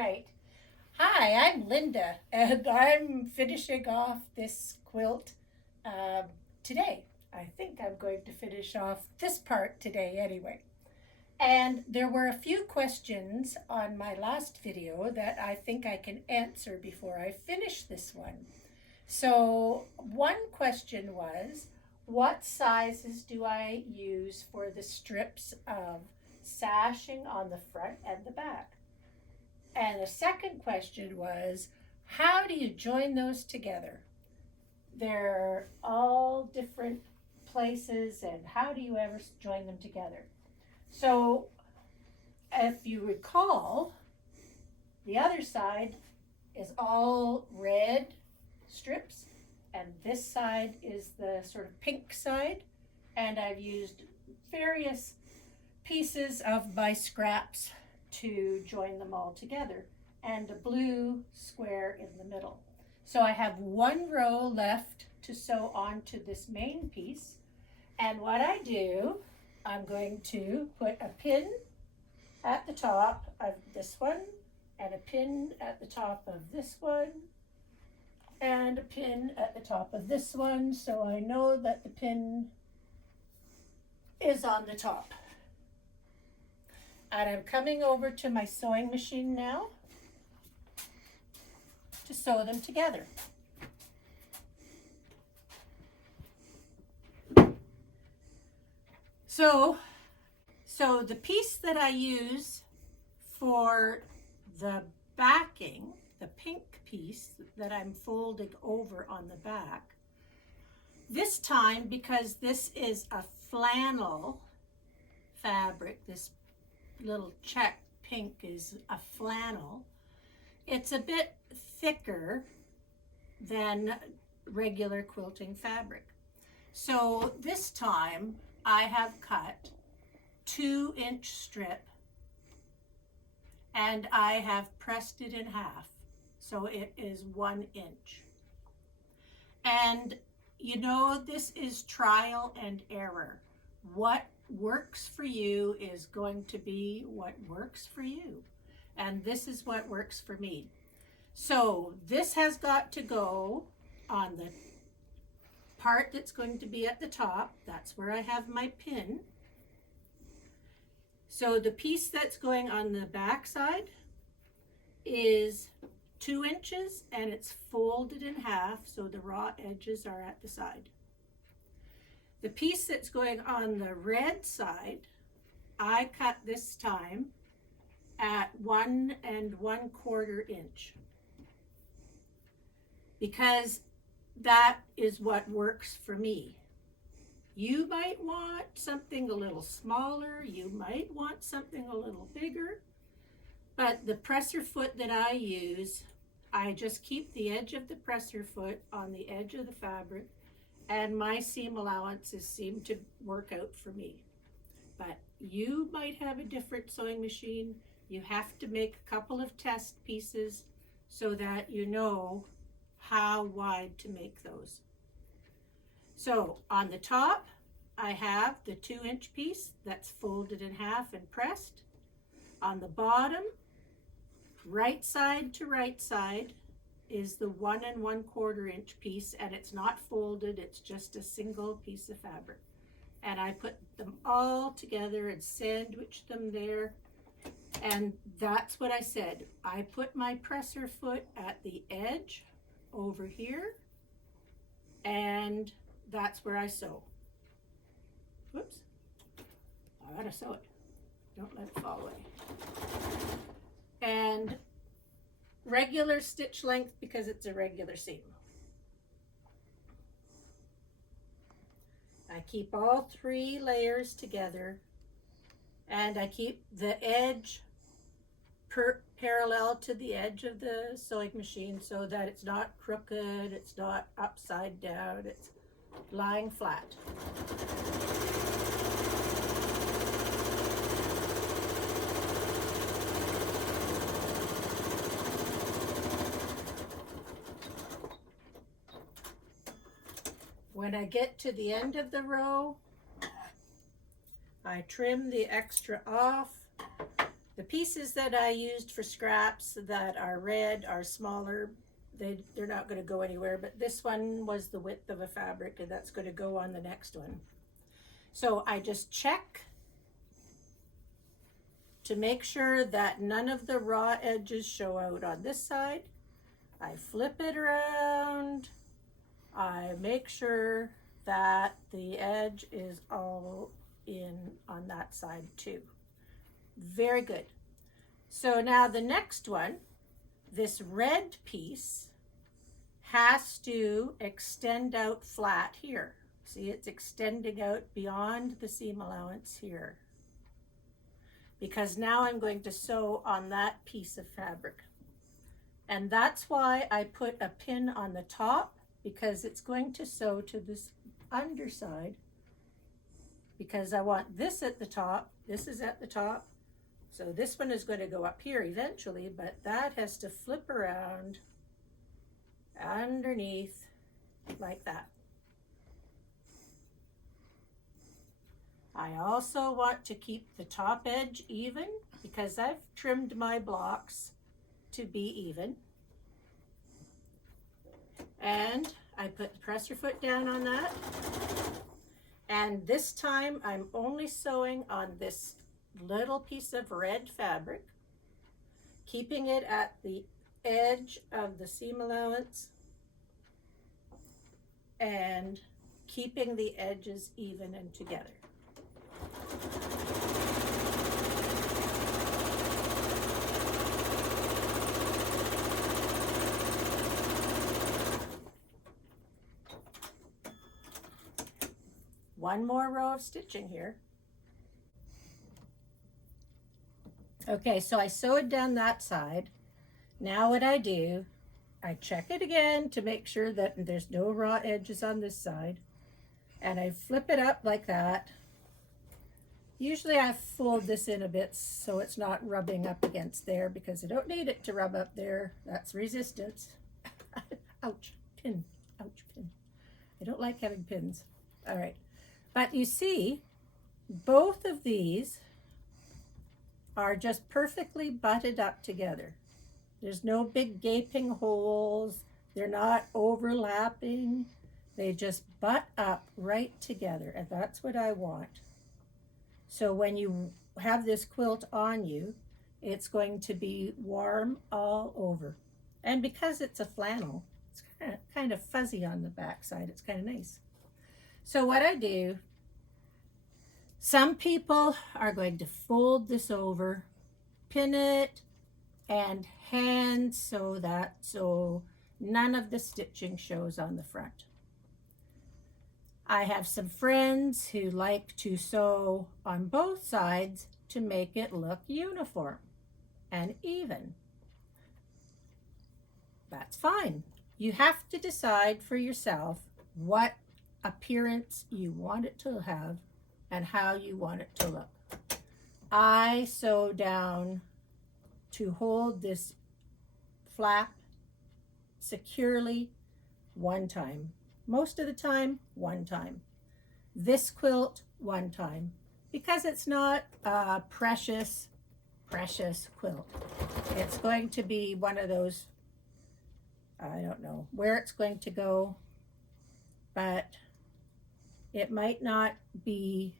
right. Hi, I'm Linda, and I'm finishing off this quilt um, today. I think I'm going to finish off this part today anyway. And there were a few questions on my last video that I think I can answer before I finish this one. So, one question was, what sizes do I use for the strips of sashing on the front and the back? And the second question was, how do you join those together? They're all different places, and how do you ever join them together? So, if you recall, the other side is all red strips, and this side is the sort of pink side. And I've used various pieces of my scraps to join them all together, and a blue square in the middle. So I have one row left to sew onto this main piece. And what I do, I'm going to put a pin at the top of this one, and a pin at the top of this one, and a pin at the top of this one, so I know that the pin is on the top. And I'm coming over to my sewing machine now to sew them together. So the piece that I use for the backing, the pink piece that I'm folding over on the back, this time, because this is a flannel fabric, this little check pink is a flannel, it's a bit thicker than regular quilting fabric. So this time I have cut 2-inch strip, and I have pressed it in half, so it is 1 inch. And you know, this is trial and error. What works for you is going to be what works for you, and this is what works for me. So this has got to go on the part that's going to be at the top. That's where I have my pin. So the piece that's going on the back side is 2 inches, and it's folded in half, so the raw edges are at the side. The piece that's going on the red side, I cut this time at 1 1/4 inch, because that is what works for me. You might want something a little smaller, you might want something a little bigger, but the presser foot that I use, I just keep the edge of the presser foot on the edge of the fabric, and my seam allowances seem to work out for me. But you might have a different sewing machine. You have to make a couple of test pieces so that you know how wide to make those. So on the top, I have the 2-inch piece that's folded in half and pressed. On the bottom, right side to right side, is the 1 1/4 inch piece, and it's not folded, it's just a single piece of fabric. And I put them all together and sandwich them there. And that's what I said. I put my presser foot at the edge over here, and that's where I sew. Whoops, I gotta sew it. Don't let it fall away. And regular stitch length, because it's a regular seam. I keep all 3 layers together, and I keep the edge parallel to the edge of the sewing machine so that it's not crooked, it's not upside down, it's lying flat. When I get to the end of the row, I trim the extra off. The pieces that I used for scraps that are red are smaller. They're not going to go anywhere, but this one was the width of a fabric, and that's going to go on the next one. So I just check to make sure that none of the raw edges show out on this side. I flip it around. I make sure that the edge is all in on that side too. Very good. So now the next one, this red piece has to extend out flat here. See, it's extending out beyond the seam allowance here, because now I'm going to sew on that piece of fabric. And that's why I put a pin on the top, because it's going to sew to this underside, because I want this at the top, this is at the top. So this one is going to go up here eventually, but that has to flip around underneath like that. I also want to keep the top edge even, because I've trimmed my blocks to be even. And I put the presser foot down on that. And this time I'm only sewing on this little piece of red fabric, keeping it at the edge of the seam allowance and keeping the edges even and together. One more row of stitching here. Okay, so I sewed down that side. Now what I do, I check it again to make sure that there's no raw edges on this side. And I flip it up like that. Usually I fold this in a bit so it's not rubbing up against there, because I don't need it to rub up there. That's resistance. Ouch, pin, ouch, pin. I don't like having pins. All right, but you see, both of these are just perfectly butted up together. There's no big gaping holes. They're not overlapping. They just butt up right together, and that's what I want. So when you have this quilt on you, it's going to be warm all over. And because it's a flannel, it's kind of fuzzy on the back side. It's kind of nice. So what I do, some people are going to fold this over, pin it, and hand sew that so none of the stitching shows on the front. I have some friends who like to sew on both sides to make it look uniform and even. That's fine. You have to decide for yourself what appearance you want it to have and how you want it to look. I sew down to hold this flap securely one time. Most of the time, one time. This quilt, one time. Because it's not a precious quilt. It's going to be one of those, I don't know where it's going to go, but it might not be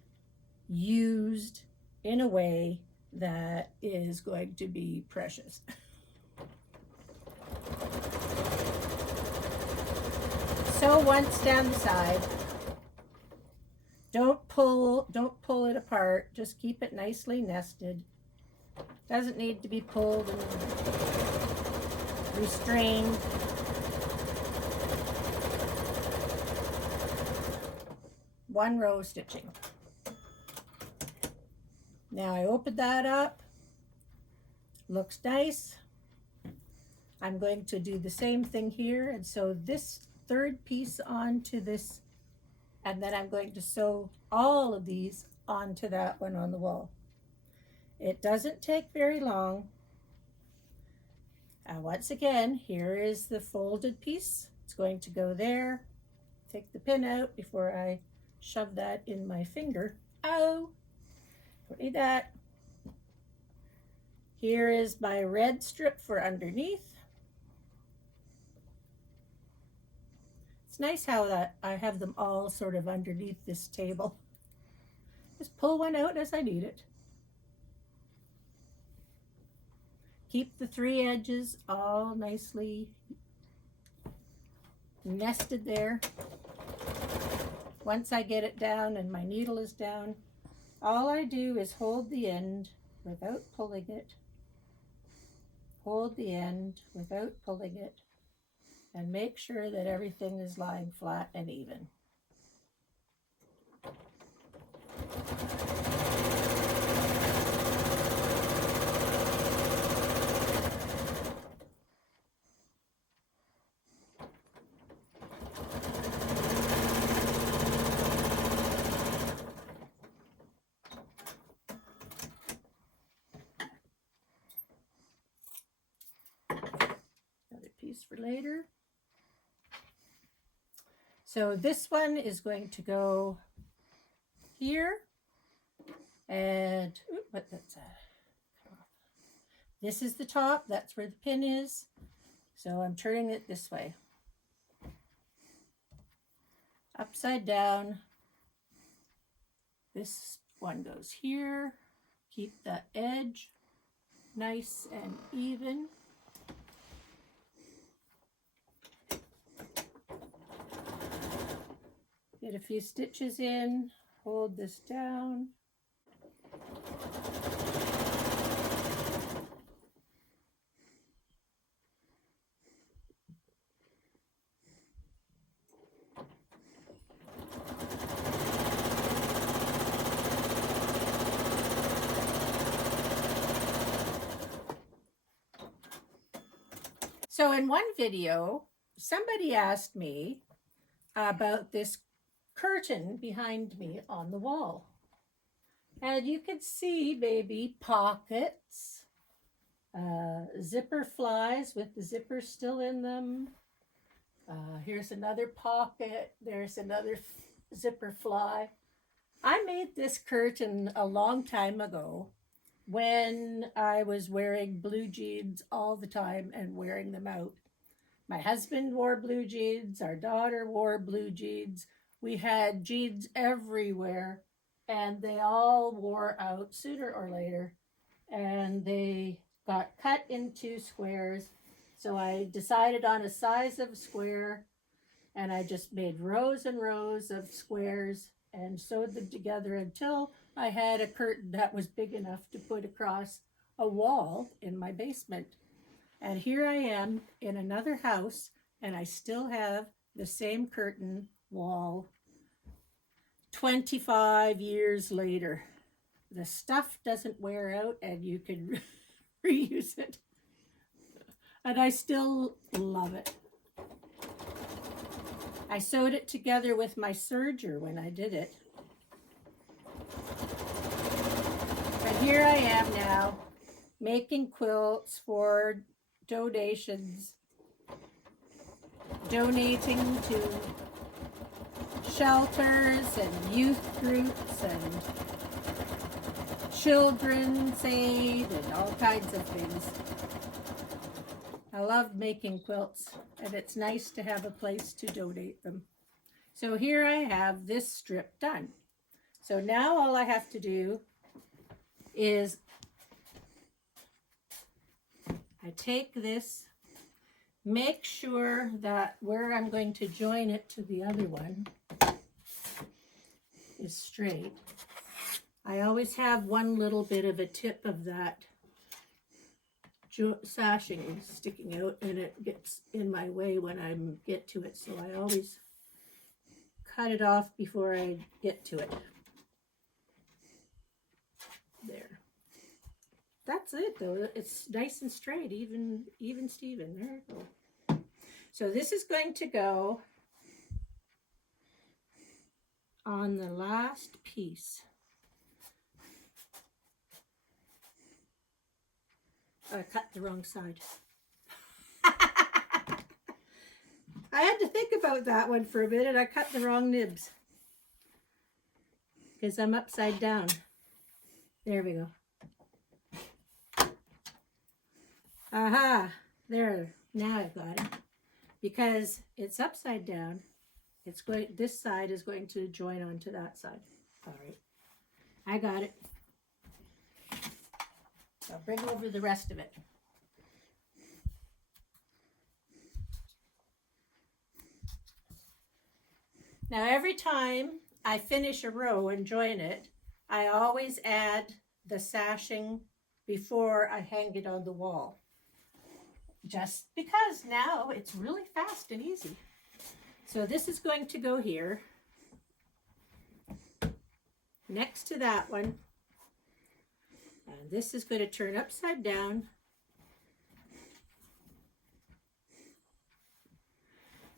used in a way that is going to be precious. Sew once down the side. Don't pull it apart. Just keep it nicely nested. Doesn't need to be pulled and restrained. One row of stitching. Now I open that up. Looks nice. I'm going to do the same thing here and sew this third piece onto this, and then I'm going to sew all of these onto that one on the wall. It doesn't take very long. Once again, here is the folded piece. It's going to go there. Take the pin out before I shove that in my finger. Oh, don't need that. Here is my red strip for underneath. It's nice how that I have them all sort of underneath this table. Just pull one out as I need it. Keep the three edges all nicely nested there. Once I get it down and my needle is down, all I do is hold the end without pulling it. Hold the end without pulling it and make sure that everything is lying flat and even. Another piece for later. So this one is going to go here, and that's this is the top. That's where the pin is. So I'm turning it this way, upside down. This one goes here. Keep the edge nice and even. Get a few stitches in, hold this down. So in one video, somebody asked me about this curtain behind me on the wall. And you can see maybe pockets, zipper flies with the zippers still in them. Here's another pocket. There's another zipper fly. I made this curtain a long time ago when I was wearing blue jeans all the time and wearing them out. My husband wore blue jeans. Our daughter wore blue jeans. We had jeans everywhere, and they all wore out sooner or later, and they got cut into squares. So I decided on a size of square, and I just made rows and rows of squares and sewed them together until I had a curtain that was big enough to put across a wall in my basement. And here I am in another house, and I still have the same curtain wall 25 years later. The stuff doesn't wear out, and you can reuse it. And I still love it. I sewed it together with my serger when I did it. And here I am now making quilts for donations, donating to shelters and youth groups and children's aid and all kinds of things. I love making quilts, and it's nice to have a place to donate them. So here I have this strip done. So now all I have to do is I take this, make sure that where I'm going to join it to the other one is straight. I always have one little bit of a tip of that sashing sticking out, and it gets in my way when I get to it. So I always cut it off before I get to it. There. That's it though. It's nice and straight, even Steven. There we go. So this is going to go on the last piece. I cut the wrong side. I had to think about that one for a minute. I cut the wrong nibs because I'm upside down. There we go. Aha, there, now I've got it. Because it's upside down, it's going, this side is going to join onto that side. All right, I got it. I'll bring over the rest of it. Now every time I finish a row and join it, I always add the sashing before I hang it on the wall. Just because now it's really fast and easy. So this is going to go here, next to that one. And this is going to turn upside down.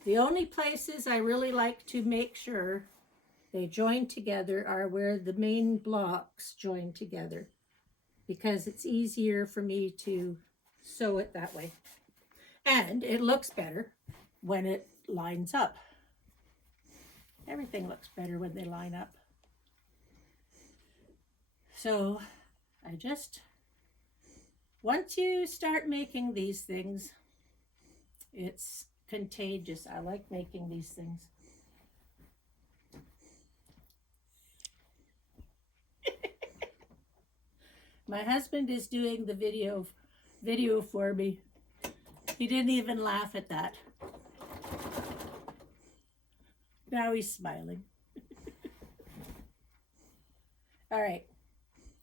The only places I really like to make sure they join together are where the main blocks join together, because it's easier for me to sew it that way. And it looks better when it lines up. Everything looks better when they line up. So I just, once you start making these things, it's contagious. I like making these things. My husband is doing the video for me. He didn't even laugh at that. Now he's smiling. All right.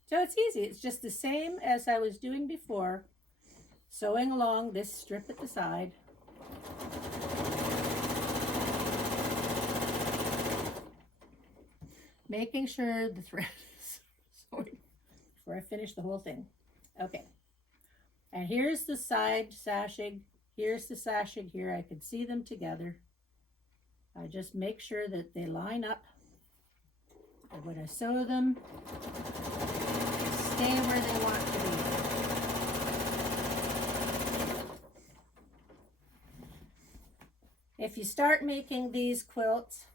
So it's easy. It's just the same as I was doing before. Sewing along this strip at the side. Making sure the thread is sewing before I finish the whole thing. Okay. And here's the side sashing. Here's the sashing here. I can see them together. I just make sure that they line up. And when I sew them, stay where they want to be. If you start making these quilts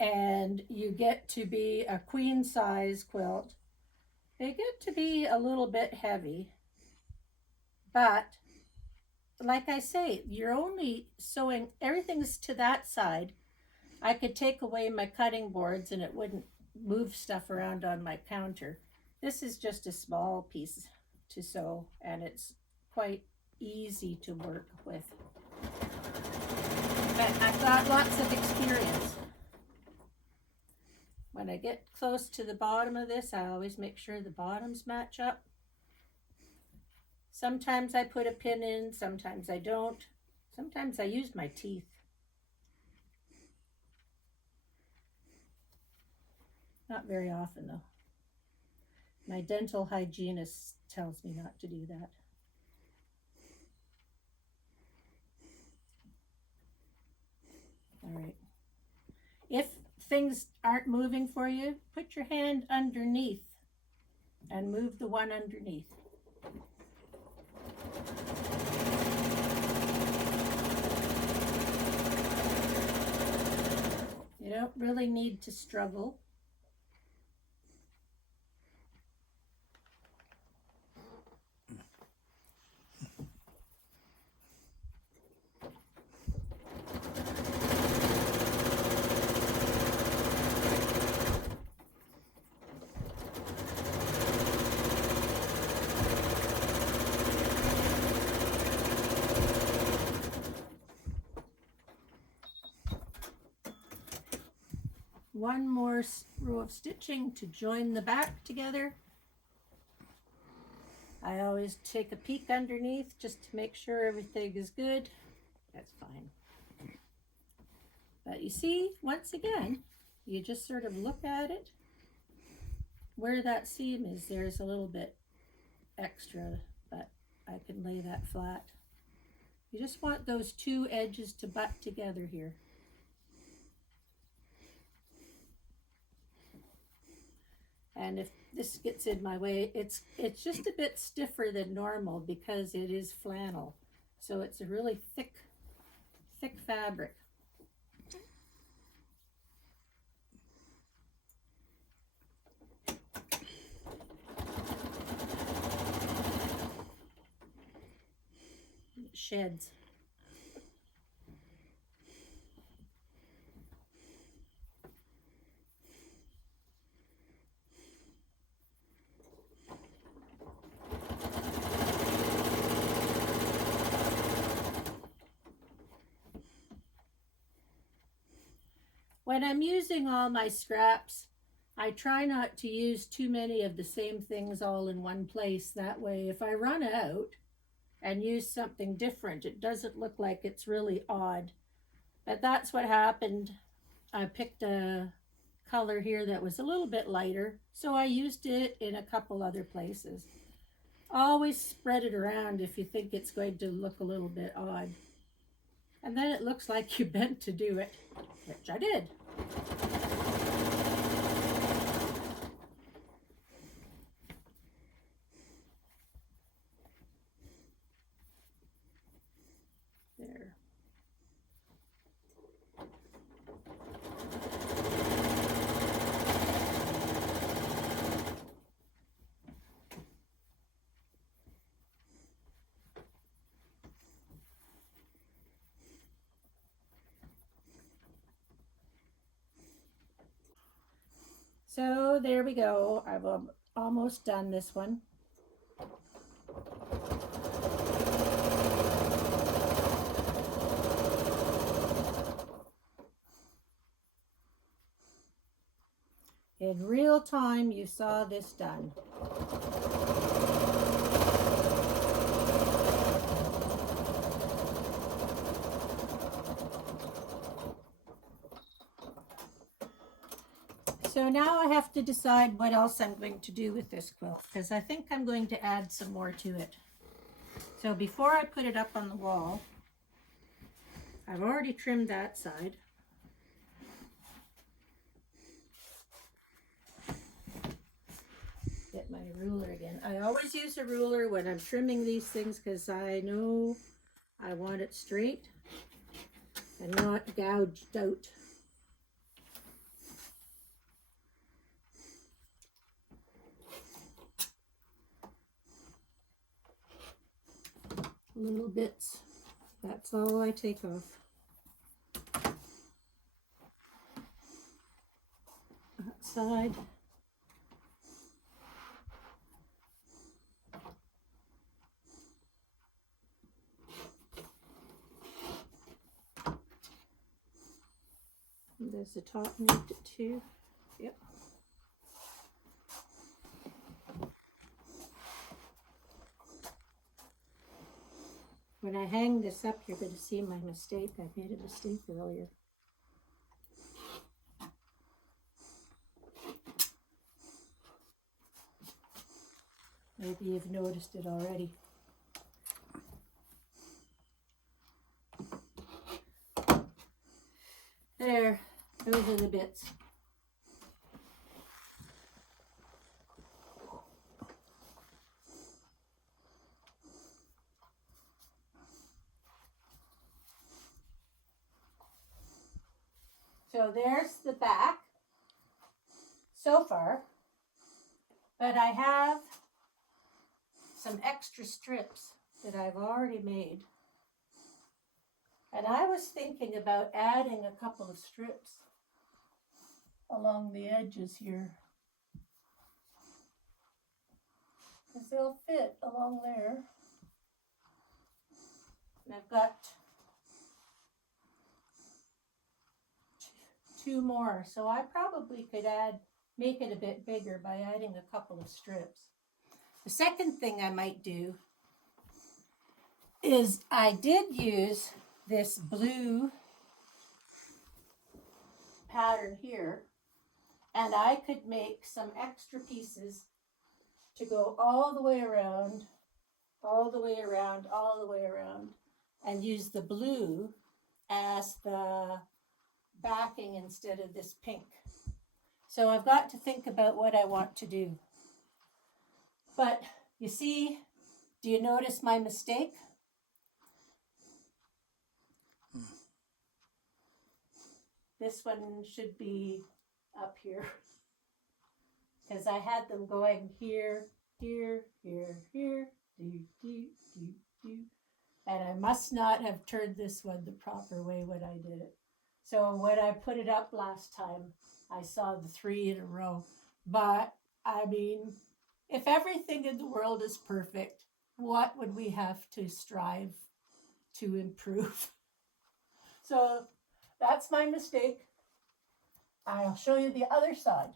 and you get to be a queen size quilt, they get to be a little bit heavy. But like I say, you're only sewing, everything's to that side. I could take away my cutting boards and it wouldn't move stuff around on my counter. This is just a small piece to sew, and it's quite easy to work with. But I've got lots of experience. When I get close to the bottom of this, I always make sure the bottoms match up. Sometimes I put a pin in, sometimes I don't. Sometimes I use my teeth. Not very often though. My dental hygienist tells me not to do that. All right. If things aren't moving for you, put your hand underneath and move the one underneath. You don't really need to struggle. One more row of stitching to join the back together. I always take a peek underneath just to make sure everything is good. That's fine. But you see, once again, you just sort of look at it. Where that seam is, there's a little bit extra, but I can lay that flat. You just want those two edges to butt together here. And if this gets in my way, it's just a bit stiffer than normal because it is flannel. So it's a really thick fabric. sheds. When I'm using all my scraps, I try not to use too many of the same things all in one place. That way, if I run out and use something different, it doesn't look like it's really odd. But that's what happened. I picked a color here that was a little bit lighter, so I used it in a couple other places. Always spread it around if you think it's going to look a little bit odd. And then it looks like you bent to do it, which I did. There. So there we go. I've almost done this one. In real time, you saw this done. So now I have to decide what else I'm going to do with this quilt, because I think I'm going to add some more to it. So before I put it up on the wall, I've already trimmed that side. Get my ruler again. I always use a ruler when I'm trimming these things because I know I want it straight and not gouged out. Little bits. That's all I take off. That side. And there's the top knit too. Yep. When I hang this up, you're going to see my mistake. I made a mistake earlier. Maybe you've noticed it already. There, those are the bits. So there's the back so far, but I have some extra strips that I've already made. And I was thinking about adding a couple of strips along the edges here, because they'll fit along there. And I've got two more, so I probably could make it a bit bigger by adding a couple of strips. The second thing I might do is I did use this blue pattern here, and I could make some extra pieces to go all the way around, all the way around, all the way around, and use the blue as the backing instead of this pink. So I've got to think about what I want to do. But you see, do you notice my mistake? This one should be up here, because I had them going here, here, here, here, do, do, do, do. And I must not have turned this one the proper way when I did it. So when I put it up last time, I saw the 3 in a row. But I mean, if everything in the world is perfect, what would we have to strive to improve? So that's my mistake. I'll show you the other side.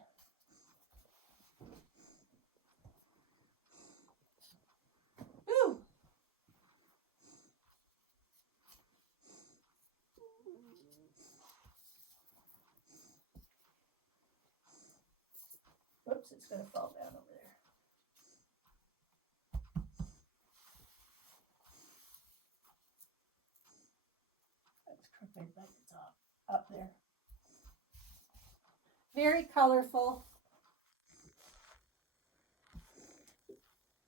Ooh. Whoops, it's going to fall down over there. That's crooked, but it's up there. Very colorful.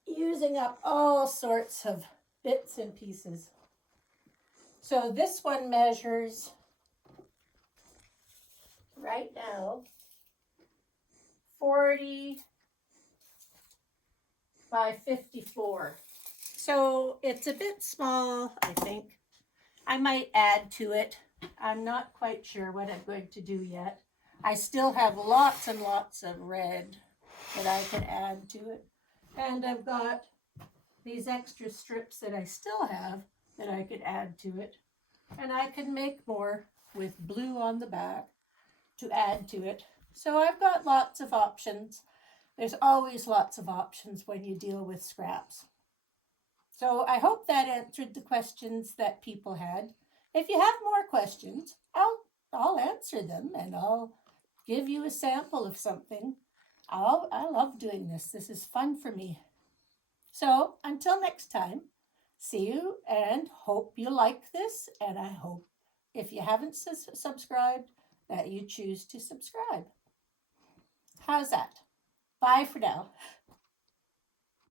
Using up all sorts of bits and pieces. So this one measures right now 40 by 54. So it's a bit small, I think. I might add to it. I'm not quite sure what I'm going to do yet. I still have lots and lots of red that I could add to it. And I've got these extra strips that I still have that I could add to it. And I can make more with blue on the back to add to it. So I've got lots of options. There's always lots of options when you deal with scraps. So I hope that answered the questions that people had. If you have more questions, I'll answer them and I'll give you a sample of something. I love doing this. This is fun for me. So until next time, see you and hope you like this. And I hope if you haven't subscribed that you choose to subscribe. How's that? Bye for now.